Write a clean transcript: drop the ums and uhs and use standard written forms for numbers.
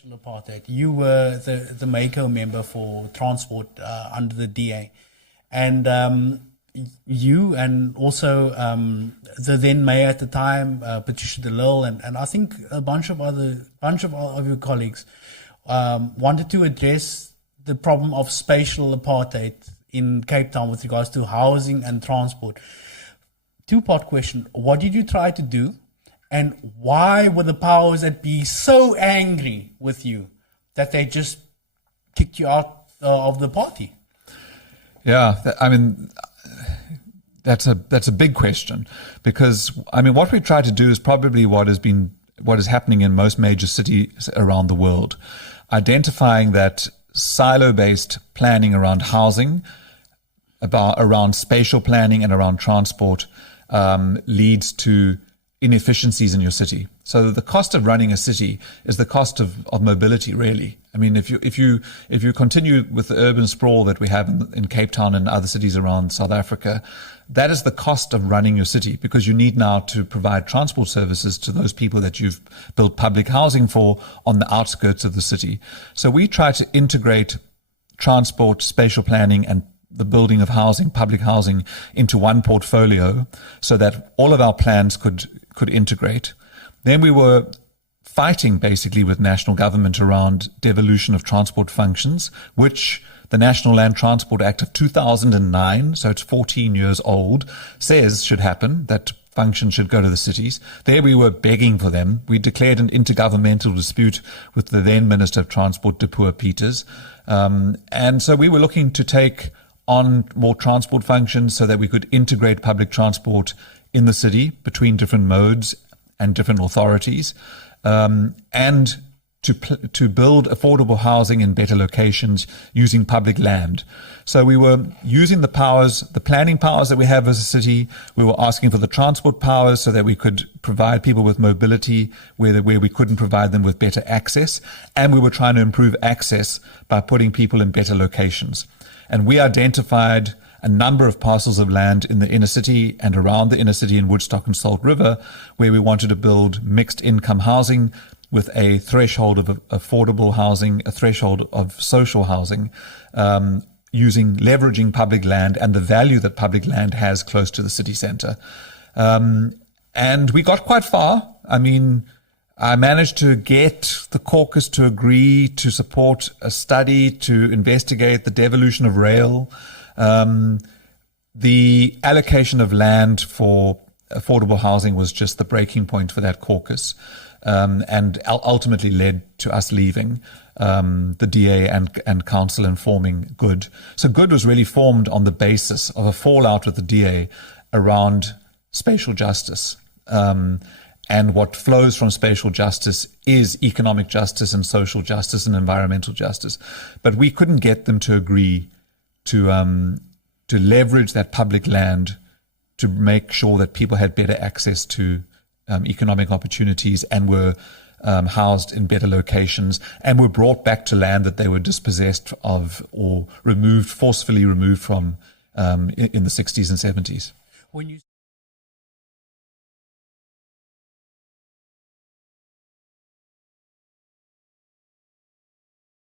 spatial apartheid. You were the MACO member for transport under the DA, and you and also the then mayor at the time, Patricia de Lille, and I think a bunch of your colleagues wanted to address the problem of spatial apartheid in Cape Town with regards to housing and transport. Two-part question: what did you try to do? And why were the powers that be so angry with you that they just kicked you out of the party? Yeah, I mean, that's a big question, because I mean, what we try to do is probably what is happening in most major cities around the world, identifying that silo-based planning around housing, around spatial planning, and around transport leads to inefficiencies in your city. So the cost of running a city is the cost of mobility, really. I mean, if you continue with the urban sprawl that we have in Cape Town and other cities around South Africa, that is the cost of running your city, because you need now to provide transport services to those people that you've built public housing for on the outskirts of the city. So we try to integrate transport, spatial planning, and the building of housing, public housing, into one portfolio so that all of our plans could integrate. Then we were fighting basically with national government around devolution of transport functions, which the National Land Transport Act of 2009, so it's 14 years old, says should happen, that functions should go to the cities. There we were begging for them. We declared an intergovernmental dispute with the then Minister of Transport, Dipuo Peters. And so we were looking to take on more transport functions so that we could integrate public transport in the city between different modes and different authorities, and to build affordable housing in better locations using public land. So we were using the planning powers that we have as a city. We were asking for the transport powers so that we could provide people with mobility where we couldn't provide them with better access. And we were trying to improve access by putting people in better locations. And we identified a number of parcels of land in the inner city and around the inner city in Woodstock and Salt River, where we wanted to build mixed income housing with a threshold of affordable housing, a threshold of social housing, leveraging public land and the value that public land has close to the city center. And we got quite far. I mean, I managed to get the caucus to agree to support a study to investigate the devolution of rail. The allocation of land for affordable housing was just the breaking point for that caucus, and ultimately led to us leaving the DA and council and forming Good. So Good was really formed on the basis of a fallout with the DA around spatial justice. And what flows from spatial justice is economic justice and social justice and environmental justice. But we couldn't get them to agree to leverage that public land to make sure that people had better access to economic opportunities and were housed in better locations and were brought back to land that they were dispossessed of or forcefully removed from in the 60s and 70s. When you